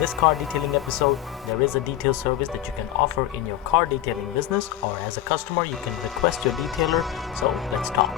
this car detailing episode, there is a detail service that you can offer in your car detailing business, or as a customer, you can request your detailer. So let's talk.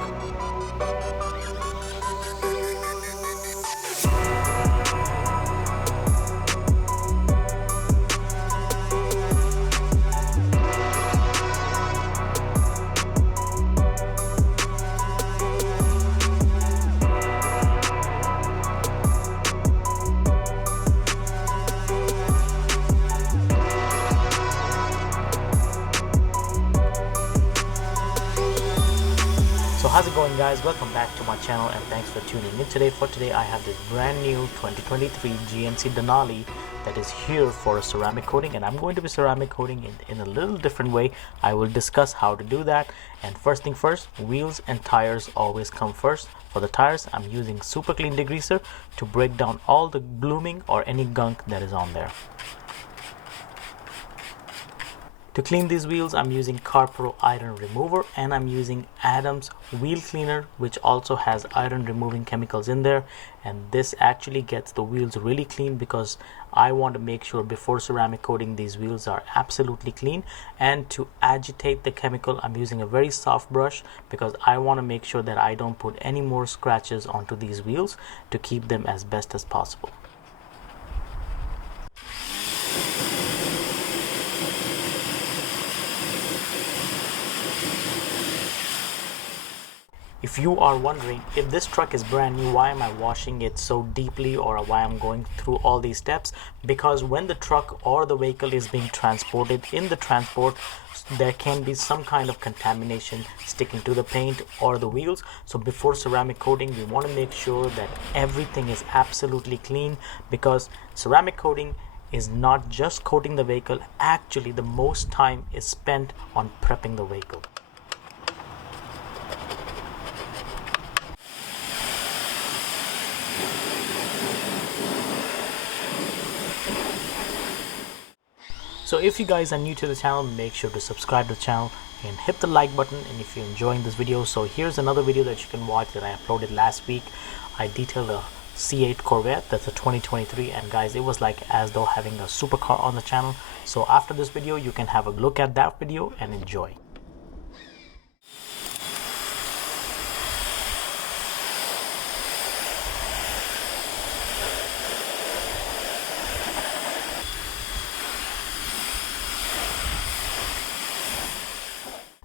So how's it going, guys? Welcome back to my channel and thanks for tuning in today. For today I have this brand new 2023 GMC Denali that is here for a ceramic coating, and I'm going to be ceramic coating in a little different way. I will discuss how to do that. And first thing first, wheels and tires always come first. For the tires, I'm using super clean degreaser to break down all the blooming or any gunk that is on there. To clean these wheels, I'm using CarPro iron remover, and I'm using Adams wheel cleaner, which also has iron removing chemicals in there. And this actually gets the wheels really clean because I want to make sure before ceramic coating these wheels are absolutely clean. And to agitate the chemical, I'm using a very soft brush because I want to make sure that I don't put any more scratches onto these wheels to keep them as best as possible. If you are wondering if this truck is brand new, why am I washing it so deeply, or why I'm going through all these steps? Because when the truck or the vehicle is being transported, in the transport there can be some kind of contamination sticking to the paint or the wheels. So before ceramic coating, we want to make sure that everything is absolutely clean, because ceramic coating is not just coating the vehicle. Actually, the most time is spent on prepping the vehicle. So if you guys are new to the channel, make sure to subscribe to the channel and hit the like button. And if you're enjoying this video, so here's another video that you can watch that I uploaded last week. I detailed a C8 Corvette, that's a 2023, and guys, it was like as though having a supercar on the channel. So after this video, you can have a look at that video and enjoy.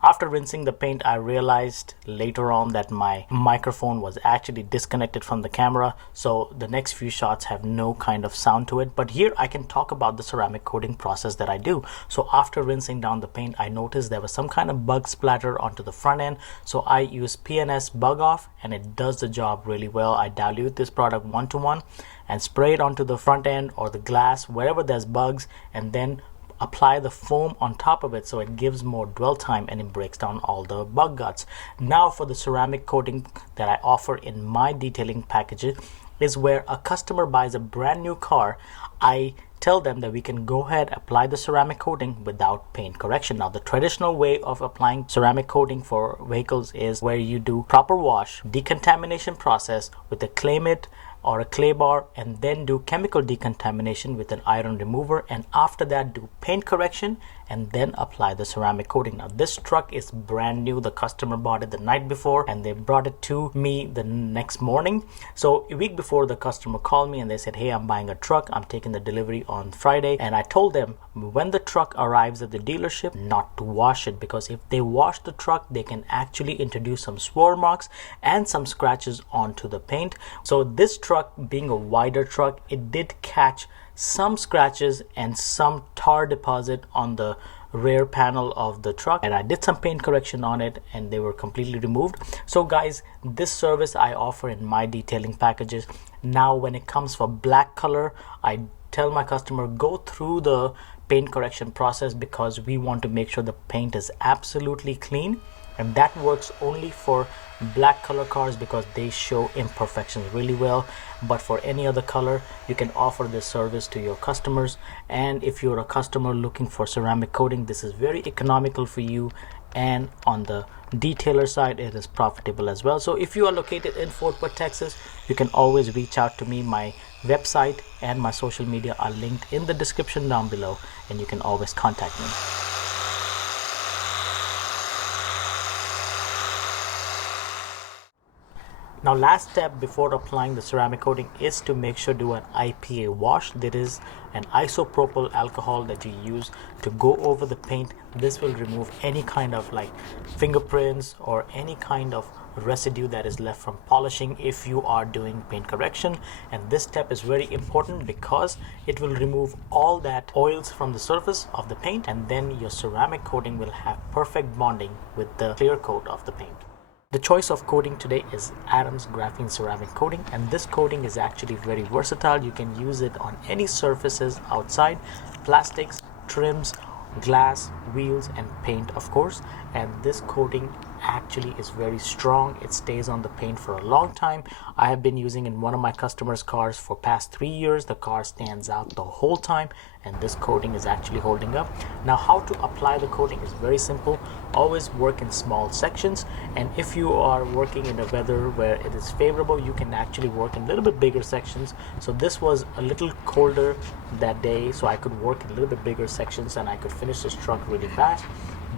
After rinsing the paint, I realized later on that my microphone was actually disconnected from the camera, so the next few shots have no kind of sound to it. But here I can talk about the ceramic coating process that I do. So after rinsing down the paint, I noticed there was some kind of bug splatter onto the front end. So I use PNS Bug Off, and it does the job really well. I dilute this product 1:1 and spray it onto the front end or the glass, wherever there's bugs, and then apply the foam on top of it so it gives more dwell time and it breaks down all the bug guts. Now for the ceramic coating that I offer in my detailing packages is where a customer buys a brand new car, I tell them that we can go ahead apply the ceramic coating without paint correction. Now the traditional way of applying ceramic coating for vehicles is where you do proper wash, decontamination process with a clay mitt or a clay bar, and then do chemical decontamination with an iron remover, and after that do paint correction and then apply the ceramic coating. Now this truck is brand new. The customer bought it the night before and they brought it to me the next morning. So a week before, the customer called me and they said, hey, I'm buying a truck, I'm taking the delivery on Friday. And I told them when the truck arrives at the dealership not to wash it, because if they wash the truck, they can actually introduce some swirl marks and some scratches onto the paint. So this truck, being a wider truck, it did catch some scratches and some tar deposit on the rear panel of the truck, and I did some paint correction on it and they were completely removed. So guys, this service I offer in my detailing packages. Now when it comes for black color, I tell my customer go through the paint correction process, because we want to make sure the paint is absolutely clean, and that works only for black color cars because they show imperfections really well. But for any other color, you can offer this service to your customers. And if you're a customer looking for ceramic coating, this is very economical for you and on the detailer side, it is profitable as well. So if you are located in Fort Worth, Texas, you can always reach out to me. My website and my social media are linked in the description down below, and you can always contact me. Now, last step before applying the ceramic coating is to make sure to do an IPA wash. That is an isopropyl alcohol that you use to go over the paint. This will remove any kind of like fingerprints or any kind of residue that is left from polishing if you are doing paint correction. And this step is very important because it will remove all that oils from the surface of the paint, and then your ceramic coating will have perfect bonding with the clear coat of the paint. The choice of coating today is Adams Graphene Ceramic Coating, and this coating is actually very versatile. You can use it on any surfaces outside, plastics, trims, glass, wheels, and paint, of course. And this coating actually is very strong. It stays on the paint for a long time. I have been using in one of my customers' cars for past 3 years. The car stands out the whole time, and this coating is actually holding up. Now, how to apply the coating is very simple. Always work in small sections, and if you are working in a weather where it is favorable, you can actually work in a little bit bigger sections. So this was a little colder that day, so I could work in a little bit bigger sections and I could finish this truck really fast.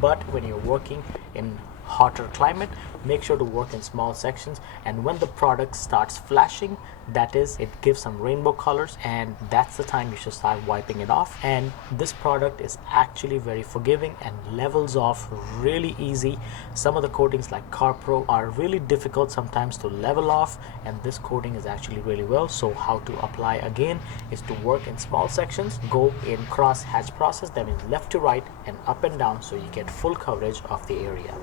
But when you're working in hotter climate, make sure to work in small sections, and when the product starts flashing, that is, it gives some rainbow colors, and that's the time you should start wiping it off. And this product is actually very forgiving and levels off really easy. Some of the coatings like CarPro are really difficult sometimes to level off, and this coating is actually really well. So how to apply again is to work in small sections, go in cross hatch process, that means left to right and up and down, so you get full coverage of the area.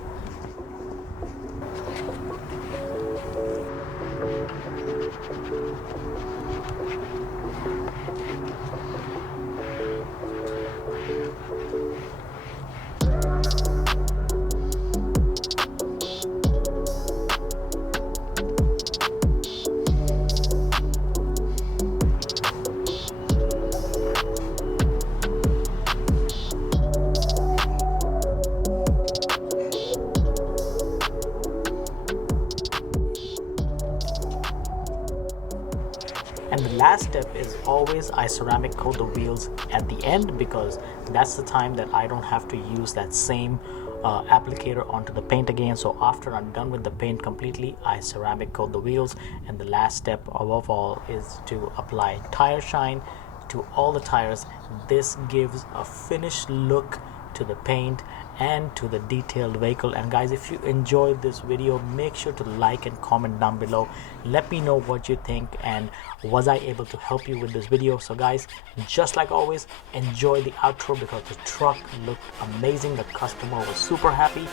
And the last step is always I ceramic coat the wheels at the end, because that's the time that I don't have to use that same applicator onto the paint again. So after I'm done with the paint completely, I ceramic coat the wheels. And the last step above all is to apply tire shine to all the tires. This gives a finished look to the paint and to the detailed vehicle. And guys, if you enjoyed this video, make sure to like and comment down below. Let me know what you think, and was I able to help you with this video? So guys, just like always, enjoy the outro because the truck looked amazing. The customer was super happy.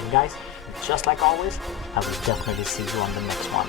And guys, just like always, I will definitely see you on the next one.